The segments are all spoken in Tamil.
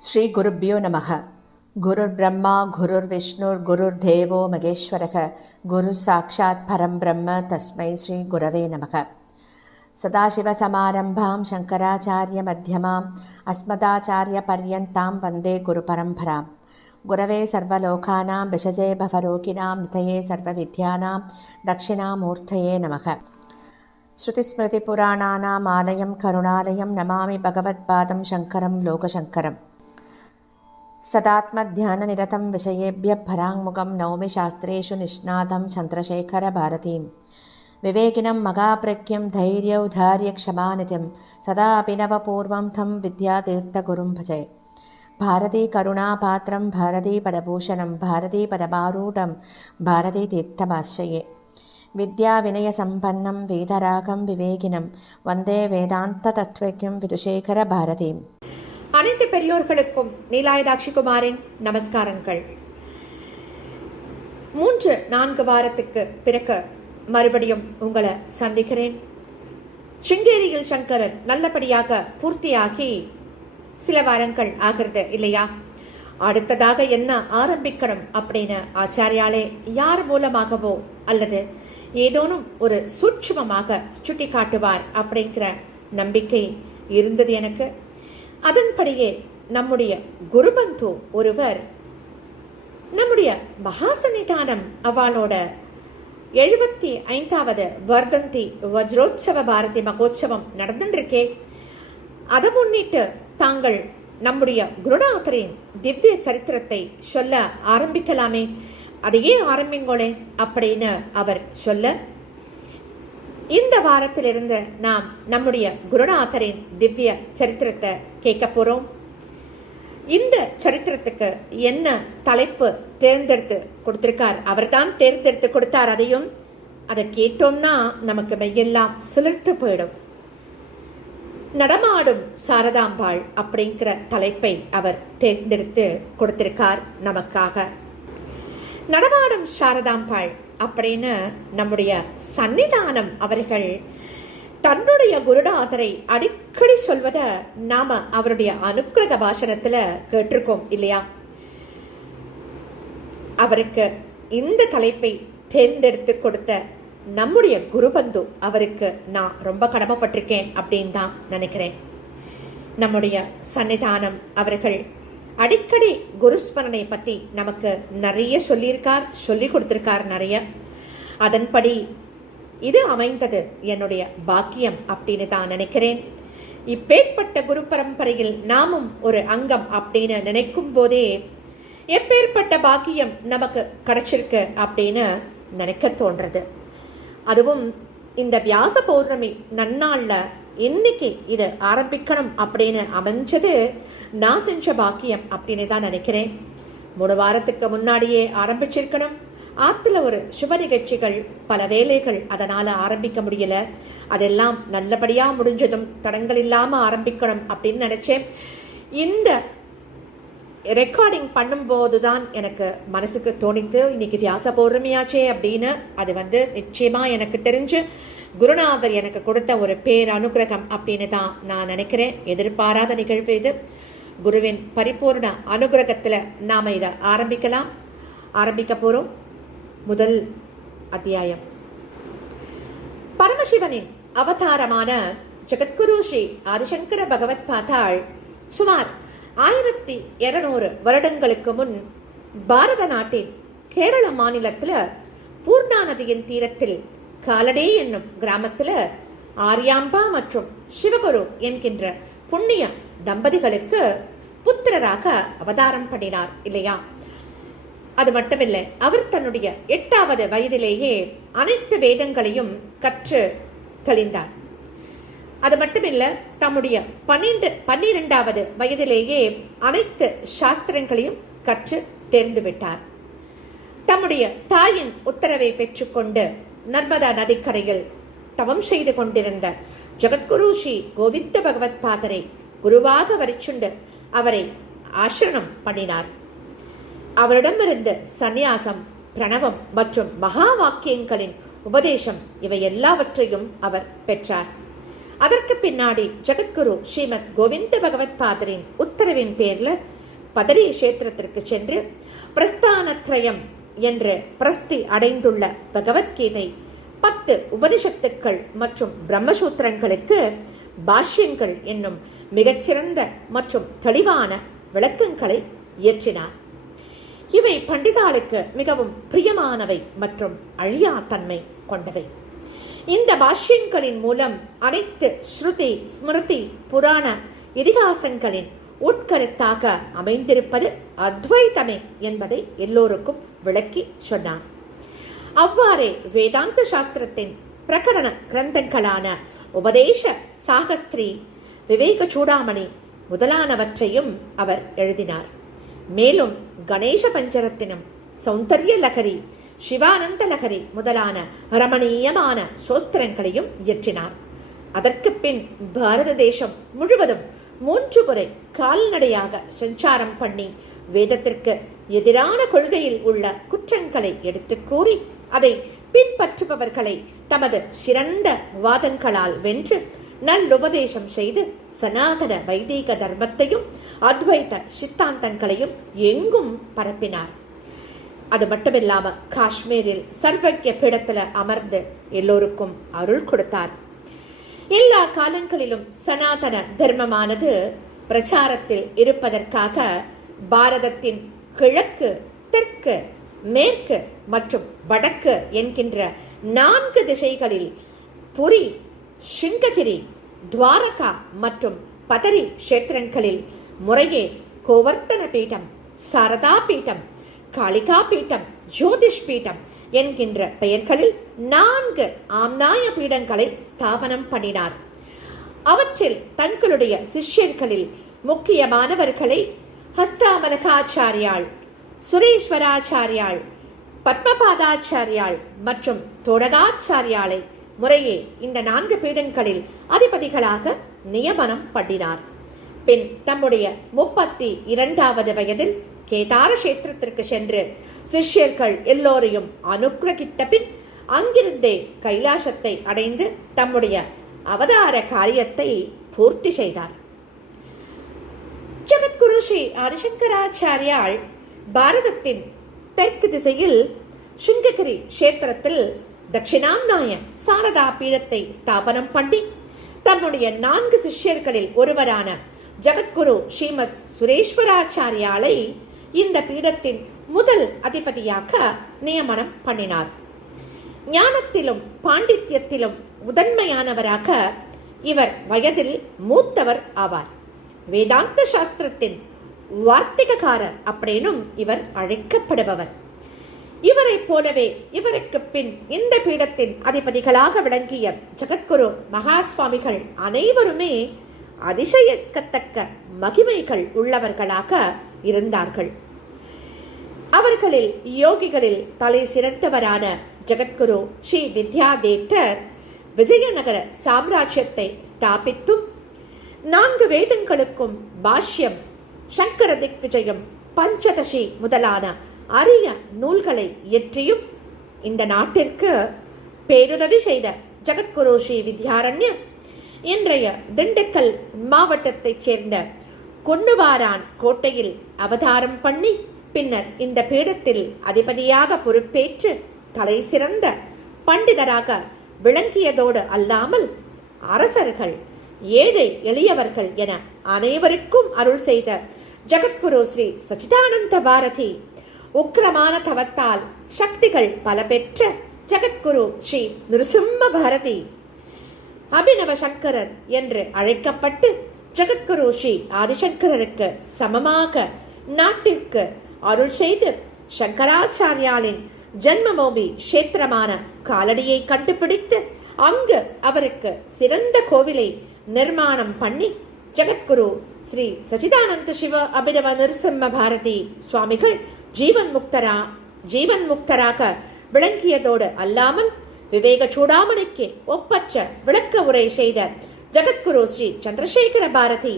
ஸ்ரீ குருப்யோ நமக. குருர் பிரம்மா குருர் விஷ்ணுர் குருர் தேவோ மகேஸ்வரக குரு சாட்சாத் பரம் பிரம்ம தஸ்மை ஸ்ரீ குரவே நமக. சதாசிவசமாரம்பாம் சங்கராச்சாரிய மத்தியமாம் அஸ்மதாச்சாரிய பர்யந்தாம் வந்தே குரு பரம்பராம். குரவே சர்வலோகானாம் விஷஜே பவரோகிணாம் நிதயே சர்வவித்யானாம் தட்சிணாமூர்த்தயே நமக. ஸ்ருதிஸ்மிருதிபுராணானாம் ஆலயம் கருணாலயம் நமாமி பகவத்பாதம் சங்கரம் லோகசங்கரம். சதாத்மத்யானநிரதம் விஷயேபிய பராங்முகம் நௌமி சாஸ்திரேஷு நிஷ்ணாதம் சந்திரசேகர பாரதீம். விவேகினம் மகாபிரக்யம் தைரியௌதாரிய க்ஷமாநிதிம் சதா அபிநவபூர்வம் தம் வித்யாதீர்த்தகுரும் பஜே. பாரதி கருணாபாத்திரம் பாரதி பதபூஷணம் பாரதி பதபாரூடம் பாரதி தீர்த்தமாஸ்ரயே. வித்யா வினய சம்பன்னம் வேதராகம் விவேகினம் வந்தே வேதாந்த தத்வக்யம் விதுஷேகர பாரதீம். அனைத்து பெரியோர்களுக்கும் நீலாயதாட்சி குமாரின் நமஸ்காரங்கள். 3-4 வாரத்துக்கு பிறகு மறுபடியும் உங்களை சந்திக்கிறேன். சிங்கேரியில் சங்கரர் நல்லபடியாக பூர்த்தியாகி சில வாரங்கள் ஆகிறது இல்லையா? அடுத்ததாக என்ன ஆரம்பிக்கணும் அப்படின்னு ஆச்சாரியாலே யார் மூலமாகவோ அல்லது ஏதோனும் ஒரு சூட்சுமமாக சுட்டி காட்டுவார் அப்படிங்கிற நம்பிக்கை இருந்தது எனக்கு. அதன்படியே நம்முடைய குருபந்து ஒருவர் நம்முடைய மகாசன்னிதானம் அவளோட 75வது வர்தந்தி வஜ்ரோத்சவ பாரதி மகோத்சவம் நடந்துருக்கே, அதை முன்னிட்டு தாங்கள் நம்முடைய குருநாதரின் திவ்ய சரித்திரத்தை சொல்ல ஆரம்பிக்கலாமே, அதையே ஆரம்பிங்களே அப்படின்னு அவர் சொல்ல, இந்த வாரத்திலிருந்து நாம் நம்முடைய குருநாதரின் திவ்ய சரித்திரத்தை கேட்க போறோம். இந்த சரித்திரத்துக்கு என்ன தலைப்பு தேர்ந்தெடுத்து கொடுத்திருக்கார், அவர்தான் தேர்ந்தெடுத்து கொடுத்தார். அதை கேட்டோம்னா நமக்கு மெய்யெல்லாம் சிலிர்த்து போயிடும். நடமாடும் சாரதாம்பாள் அப்படிங்கிற தலைப்பை அவர் தேர்ந்தெடுத்து கொடுத்திருக்கார் நமக்காக. நடமாடும் சாரதாம்பாள் அப்படின்னு நம்முடைய சன்னிதானம் அவர்கள் தன்னுடைய குருநாதரை அடிக்கடி சொல்வதை நாம அவருடைய அனுக்கிரக பாஷணத்துல கேட்டிருக்கோம் இல்லையா? அவருக்கு இந்த தலைப்பை தேர்ந்தெடுத்து கொடுத்த நம்முடைய குருபந்து அவருக்கு நான் ரொம்ப கடமைப்பட்டிருக்கேன் அப்படின்னு தான் நினைக்கிறேன். நம்முடைய சன்னிதானம் அவர்கள் அடிக்கடி குருஸ்மரணை பத்தி நமக்கு நிறைய சொல்லியிருக்கார், சொல்லி கொடுத்திருக்கார் நிறைய. அதன்படி இது அமைந்தது என்னுடைய பாக்கியம் அப்படின்னு தான் நினைக்கிறேன். இப்பேற்பட்ட குரு பரம்பரையில் நாமும் ஒரு அங்கம் அப்படின்னு நினைக்கும் போதே எப்பேற்பட்ட பாக்கியம் நமக்கு கிடைச்சிருக்கு அப்படின்னு நினைக்க தோன்றது. அதுவும் இந்த வியாச பௌர்ணமி நன்னாள்ல இன்னைக்கு இது ஆரம்பிக்கணும் அப்படின்னு அமைஞ்சது நான் செஞ்ச பாக்கியம் அப்படின்னு தான் நினைக்கிறேன். 3 வாரத்துக்கு முன்னாடியே ஆரம்பிச்சிருக்கணும். ஆத்துல ஒரு சுப நிகழ்ச்சிகள், பல வேலைகள், அதனால ஆரம்பிக்க முடியல. அதெல்லாம் நல்லபடியா முடிஞ்சதும் தடங்கள் இல்லாம ஆரம்பிக்கணும் அப்படின்னு நினைச்சேன். இந்த ரெக்கார்டிங் பண்ணும்போதுதான் எனக்கு மனசுக்கு தோணித்து, இன்னைக்கு வியாச பௌர்ணமியாச்சே அப்படின்னு. அது நிச்சயமா எனக்கு தெரிஞ்சு குருநாதர் எனக்கு கொடுத்த ஒரு பேர் அனுகிரகம் அப்படின்னு தான் நான் நினைக்கிறேன். எதிர்பாராத நிகழ்வு இது. குருவின் பரிபூர்ண அனுகிரகத்துல நாம இதை ஆரம்பிக்க போறோம். முதல் அத்தியாயம். பரமசிவனின் அவதாரமான ஜெகத்குரு ஸ்ரீ ஆதிசங்கர பகவத் பாதாள் சுமார் 1200 வருடங்களுக்கு முன் பாரத நாட்டின் கேரள மாநிலத்துல பூர்ணா நதியின் தீரத்தில் காலடே என்னும் கிராமத்துல ஆரியாம்பா மற்றும் சிவகுரு என்கின்ற புண்ணிய தம்பதிகளுக்கு புத்திரராக அவதாரம் பண்ணினார் இல்லையா? அது மட்டுமில்லை, அவர் தன்னுடைய 8வது வயதிலேயே அனைத்து வேதங்களையும் கற்று தெளிந்தார். அது மட்டுமில்ல, தம்முடைய 12வது வயதிலேயே அனைத்து சாஸ்திரங்களையும் கற்று தேர்ந்து விட்டார். தம்முடைய தாயின் உத்தரவை பெற்றுக்கொண்டு நர்மதா நதிக்கரையில் தவம் செய்து கொண்டிருந்த ஜெகத்குரு ஸ்ரீ கோவிந்த பகவத் பாதரை குருவாக வரிச்சுண்டு அவரை ஆசிரணம் பண்ணினார். அவரிடமிருந்து சந்நியாசம், பிரணவம் மற்றும் மகா வாக்கியங்களின் உபதேசம் இவை எல்லாவற்றையும் அவர் பெற்றார். அதற்கு பின்னாடி ஜெகத்குரு ஸ்ரீமத் கோவிந்த பகவத் பாதரின் உத்தரவின் பேர்ல பதரி கஷேத்திரத்திற்கு சென்று பிரஸ்தானத்ரயம் என்று பிரஸ்தி அடைந்துள்ள பகவத்கீதை 10 உபனிஷத்துக்கள் மற்றும் பிரம்மசூத்திரங்களுக்கு பாஷ்யங்கள் என்னும் மிகச்சிறந்த மற்றும் தெளிவான விளக்கங்களை இயற்றினார். இவை பண்டிதாளுக்கு மிகவும் பிரியமானவை மற்றும் அழியா தன்மை கொண்டவை. இந்த பாஷ்யங்களின் மூலம் அனைத்து ஸ்ருதி ஸ்மிருதி புராண இதிகாசங்களின் உட்கருத்தாக அமைந்திருப்பது அத்வைதமே என்பதை எல்லோருக்கும் விளக்கி சொன்னார். அவ்வாறே வேதாந்த சாஸ்திரத்தின் பிரகரண கிரந்தங்களான உபதேச சாகஸ்திரி, விவேக சூடாமணி முதலானவற்றையும் அவர் எழுதினார். மேலும் கணேச பஞ்சரத்தினம், சௌந்தர்ய லகரி, சிவானந்த லகரி முதலான ரமணீயமான சோத்திரங்களையும் இயற்றினார். அதற்கு பின் பாரத தேசம் முழுவதும் 3 முறை கால்நடையாக சஞ்சாரம் பண்ணி வேதத்திற்கு எதிரான கொள்கையில் உள்ள குற்றங்களை எடுத்து கூறி அதை பின்பற்றுபவர்களை தமது சிறந்த வாதங்களால் வென்று நல்லுபதேசம் செய்து சனாதன வைதீக தர்மத்தையும் அத்வைத சித்தாந்தங்களையும் எங்கும் பரப்பினார். அது மட்டுமில்லாம காஷ்மீரில் சர்வஜ்ய பீடத்துல அமர்ந்து எல்லோருக்கும் அருள் கொடுத்தார். எல்லா காலங்களிலும் சனாதன தர்மமானது பிரச்சாரத்தில் இருப்பதற்காக பாரதத்தின் கிழக்கு, தெற்கு, மேற்கு மற்றும் வடக்கு என்கின்ற 4 திசைகளில் புரி, சிங்ககிரி, துவாரகா மற்றும் பதரி கஷேத்திரங்களில் முறையே கோவர்த்தன பீடம், சாரதா பீடம், காளிகா பீடம், ஜோதிஷ் பீடம் என்கின்ற பெயர்களில் 4 ஆம்நாய பீடங்களை ஸ்தாபனம் பண்ணினார். அவற்றில் தங்களுடைய சிஷ்யர்களில் முக்கியமானவர்களை ஹஸ்தாமலகாச்சாரியாள், சுரேஸ்வராச்சாரியாள், பத்மபாதாச்சாரியாள் மற்றும் தோடகாச்சாரியாளை முறையே இந்த 4 பீடங்களில் அதிபதிகளாக நியமனம் பண்ணினார். பின் தம்முடைய 32வது வயதில் கேதார கஷேத்திரத்திற்கு சென்று சிஷ்யர்கள் எல்லோரையும் அனுக்கிரகித்த பின் அங்கிருந்தே கைலாசத்தை அடைந்து தம்முடைய அவதார காரியத்தை பூர்த்தி செய்தார். ஜகத்குரு ஸ்ரீ ஆதிசங்கராச்சாரியால் பாரதத்தின் தெற்கு திசையில் சிங்ககிரி கஷேத்திரத்தில் தட்சிணாம்நாய சாரதா பீடத்தை ஸ்தாபனம் பண்ணி தம்முடைய 4 சிஷ்யர்களில் ஒருவரான ஜகத்குரு ஸ்ரீமத் சுரேஸ்வராச்சாரியாலை இந்த பீடத்தின் முதல் அதிபதியாக நியமனம் பண்ணினார். ஞானத்திலும் பாண்டித்யத்திலும் முதன்மையானவராக இவர் வயதில் மூத்தவர் ஆவார். வேதாந்த சாஸ்திரத்தின் வார்த்திகக்காரர் அப்படின்னும் இவர் அழைக்கப்படுபவர். இவரை போலவே இவருக்கு பின் இந்த பீடத்தின் அதிபதிகளாக விளங்கிய ஜகத்குரு மகாஸ்வாமிகள் அனைவருமே அதிசயிக்கத்தக்க மகிமைகள் உள்ளவர்களாக இருந்தார்கள். அவர்களில் யோகிகளில் தலை சிறந்தவரான ஜகத்குரு ஸ்ரீ வித்யாதேத்தர் விஜயநகர சாம்ராஜ்யத்தை ஸ்தாபித்தும் 4 வேதங்களுக்கும் பாஷ்யம், சங்கர திக்விஜயம், பஞ்சதசி முதலான அரிய நூல்களை இயற்றியும் இந்த நாட்டிற்கு பேருதவி செய்த ஜகத்குரு ஸ்ரீ வித்யாரண்யர் இன்றைய திண்டுக்கல் மாவட்டத்தைச் சேர்ந்த கொன்னுவாரான் கோட்டையில் அவதாரம் பண்ணி பின்னர் இந்த பீடத்தில் அதிபதியாக பொறுப்பேற்று தலை சிறந்த பண்டிதராக விளங்கியதோடு அல்லாமல் அரசர்கள், ஏழை எளியவர்கள் என அனைவருக்கும் அருள் செய்த ஜகத்குரு ஸ்ரீ சச்சிதானந்த பாரதி உக்கிரமான தவத்தால் சக்திகள் பல பெற்ற ஜகத்குரு ஸ்ரீ நிருசிம்ம பாரதி அபிநவ சங்கரர் என்று அழைக்கப்பட்டு ஜகத்குரு ஸ்ரீ ஆதிசங்கரருக்கு சமமாக நாட்டிற்கு அருள் செய்து சங்கராச்சாரியாலின் ஜன்மபூமி கஷேத்திரமான காலடியை கண்டுபிடித்து அங்கு அவருக்கு சிறந்த கோவிலை நிர்மாணம் பண்ணி ஜகத்குரு ஸ்ரீ சச்சிதானந்த சிவ அபிநவ நிருசிம்ம பாரதி சுவாமிகள் ஜீவன் முக்தராக விளங்கியதோடு அல்லாமல் விவேக சூடாமணிக்கு ஒப்பற்ற விளக்க உரை செய்த ஜகத்குரு ஸ்ரீ சந்திரசேகர பாரதி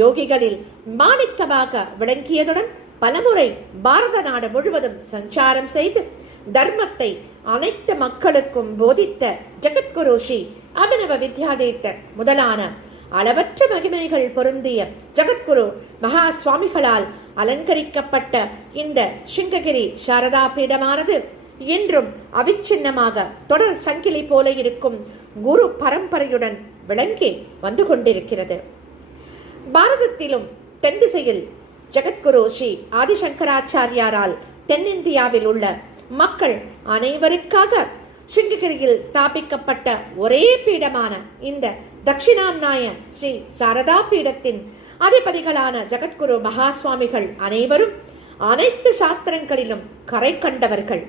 யோகிகளில் மாணிக்கமாக விளங்கியதுடன் பலமுறை பாரத நாடு முழுவதும் சஞ்சாரம் செய்து தர்மத்தை அனைத்து மக்களுக்கும் போதித்த ஜகத்குரு ஸ்ரீ அபினவ வித்யாதீர்த்தர் முதலான அளவற்ற மகிமைகள் பொருந்திய ஜகத்குரு மகா சுவாமிகளால் அலங்கரிக்கப்பட்ட இந்த சிங்ககிரி சாரதா பீடமானது என்றும் அவிச்சின்னமாக தொடர் சங்கிலி போல இருக்கும் குரு பரம்பரையுடன் விளங்கி வந்து கொண்டிருக்கிறது. பாரதத்திலும் தென் திசையில் ஜகத்குரு ஸ்ரீ ஆதிசங்கராச்சாரியாரால் தென்னிந்தியாவில் உள்ள மக்கள் அனைவருக்காக சிங்ககிரியில் ஸ்தாபிக்கப்பட்ட ஒரே பீடமான இந்த தட்சிணாம்நாய ஸ்ரீ சாரதா பீடத்தின் அதிபதிகளான ஜகத்குரு மகா சுவாமிகள் அனைவரும் அனைத்து சாஸ்திரங்களிலும் கரை கண்டவர்கள்,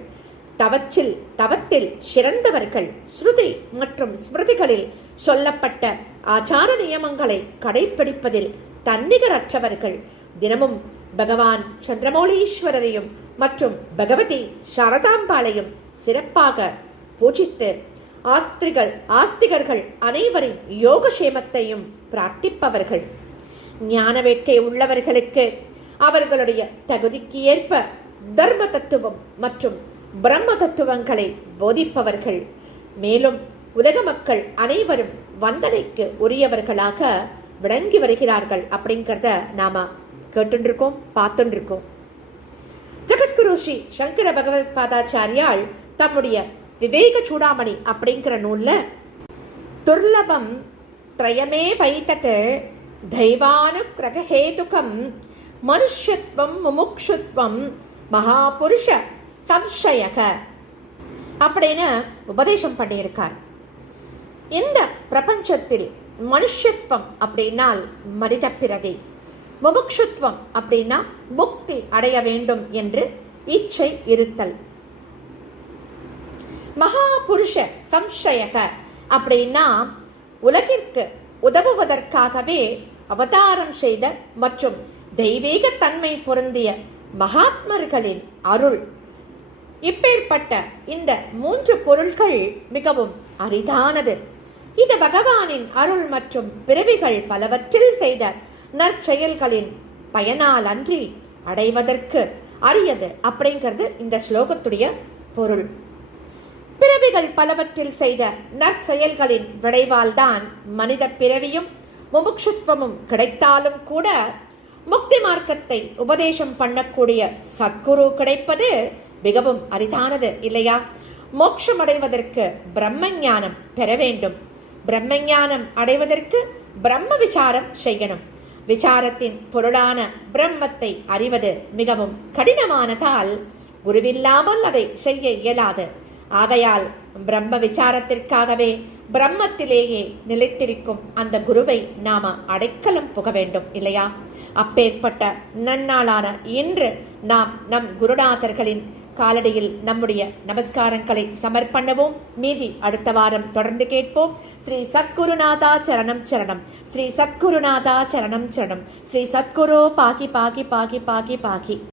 தவத்தில் சிறந்தவர்கள், ஸ்ருதி மற்றும் ஸ்மிருதிகளில் சொல்லப்பட்ட ஆச்சார நியமங்களை கடைபிடிப்பதில் தன்னிகரற்றவர்கள், தினமும் பகவான் சந்திரமௌலீஸ்வரரையும் மற்றும் பகவதி சாரதாம்பாளையும் சிறப்பாக பூஜித்து ஆஸ்திகர்கள் அனைவரின் யோகக்ஷேமத்தையும் பிரார்த்திப்பவர்கள், ஞான வேட்கை உள்ளவர்களுக்கு அவர்களுடைய தகுதிக்கு ஏற்ப தர்ம தத்துவம் மற்றும் பிரம்ம தத்துவங்களை போதிப்பவர்கள், மேலும் உலக மக்கள் அனைவரும் வந்தனைக்கு உரியவர்களாக விளங்கி வருகிறார்கள் அப்படிங்கிறத நாம கேட்டுருக்கோம், பார்த்துருக்கோம். ஜகத்குரு ஸ்ரீ சங்கர பகவத் பாதாச்சாரியால் தம்முடைய விவேக சூடாமணி அப்படிங்கிற நூல்ல துர்லபம் திரயமே வைத்தது தெய்வானுக்கிரகஹேதுகம் மனுஷ்யத்வம் முமுக்ஷுத்வம் மகாபுருஷ சம்சயக அப்படின்னு உபதேசம் பண்ணியிருக்கார். இந்த பிரபஞ்சத்தில் மனுஷத்துவம் அப்படின்னால் மனித பிறவி, முமுக்ஷுத்வம் அப்படின்னா முக்தி அடைய வேண்டும் என்று இச்சை இருத்தல், மகாபுருஷ சம்சயக அப்படின்னா உலகிற்கு உதவுவதற்காகவே அவதாரம் செய்த மற்றும் தெய்வீக தன்மை பொருந்திய மகாத்மர்களின் அருள். இப்பேற்பட்ட இந்த 3 பொருள்கள் மிகவும் அரிதானது. இது பகவானின் அருள் மற்றும் பிறவிகள் பலவற்றில் செய்த நற்செயல்களின் பயனால் அன்றி அடைவதற்கு அரியது அப்படிங்கிறது இந்த ஸ்லோகத்துடைய பொருள். பிறவிகள் பலவற்றில் செய்த நற்செயல்களின் விளைவால் தான் மனித பிறவியும் முமுட்சுத்துவமும் கிடைத்தாலும் கூட முக்தி மார்க்கத்தை உபதேசம் பண்ணக்கூடிய சத்குரு கிடைப்பது மிகவும் அரிதானது இல்லையா? மோட்சம் அடைவதற்கு பிரம்ம ஞானம் பெற வேண்டும். பிரம்ம ஞானம் அடைவதற்கு பிரம்ம விசாரம் செய்யணும். விசாரத்தின் பொருளான பிரம்மத்தை அறிவது மிகவும் கடினமானதால் குருவில்லாமல் அதை செய்ய இயலாது. ஆகையால் பிரம்ம விசாரத்திற்காகவே பிரம்மத்திலேயே நிலைத்திருக்கும் அந்த குருவை நாம அடைக்கலம் புக வேண்டும் இல்லையா? அப்பேற்பட்ட நன்னாளான இன்று நாம் நம் குருநாதர்களின் காலடியில் நம்முடைய நமஸ்காரங்களை சமர்ப்பணவோம். மீதி அடுத்த வாரம் தொடர்ந்து கேட்போம். ஸ்ரீ சத்குருநாதா சரணம் சரணம், ஸ்ரீ சத்குருநாதா சரணம் சரணம், ஸ்ரீ சத்குரு பாகி பாகி பாகி பாகி பாகி.